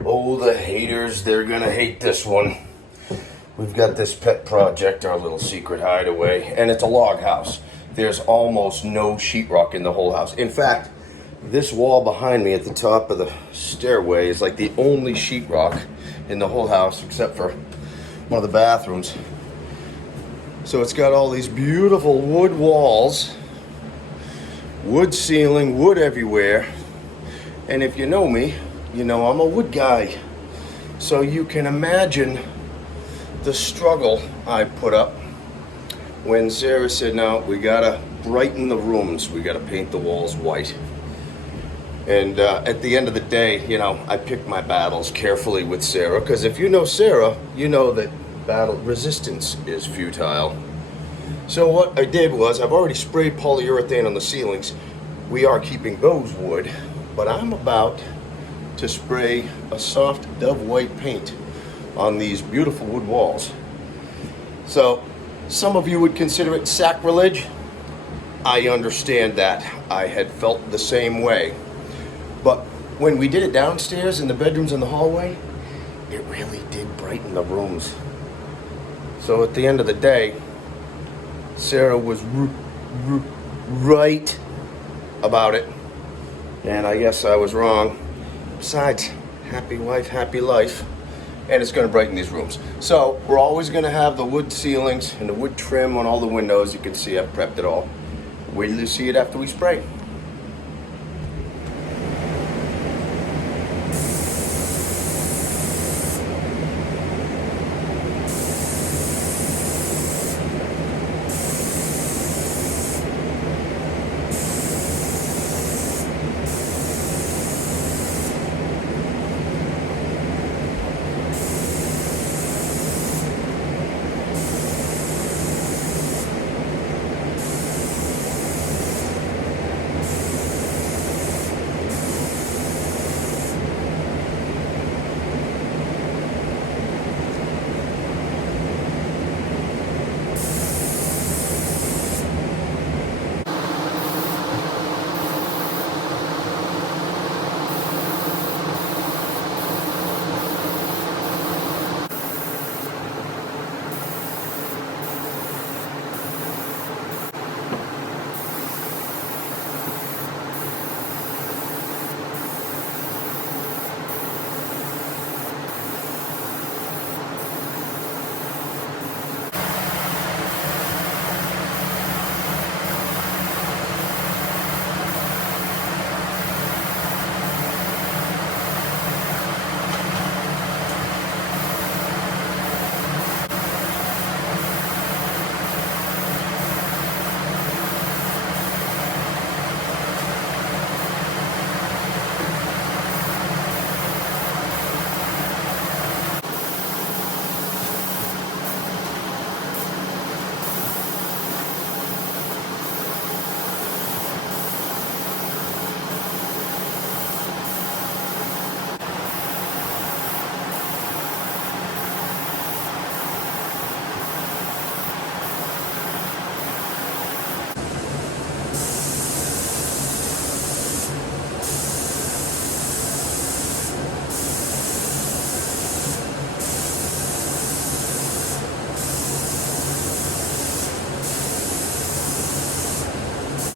Oh, the haters, they're gonna hate this one. We've got this pet project, our little secret hideaway, and it's a log house. There's almost no sheetrock in the whole house. In fact, this wall behind me at the top of the stairway is like the only sheetrock in the whole house except for one of the bathrooms. So it's got all these beautiful wood walls, wood ceiling, wood everywhere. And if you know me, you know I'm a wood guy. So you can imagine the struggle I put up when Sara said, no, we gotta brighten the rooms, we gotta paint the walls white. And at the end of the day, you know, I picked my battles carefully with Sara, because if you know Sara, you know that battle resistance is futile. So what I did was, I've already sprayed polyurethane on the ceilings. We are keeping those wood, but I'm about to spray a soft dove white paint on these beautiful wood walls. So some of you would consider it sacrilege. I understand that. I had felt the same way. But when we did it downstairs in the bedrooms and the hallway, it really did brighten the rooms. So at the end of the day, Sara was right about it. And I guess I was wrong. Besides, happy wife, happy life. And it's going to brighten these rooms. So we're always going to have the wood ceilings and the wood trim on all the windows. You can see I've prepped it all. Wait till you see it after we spray.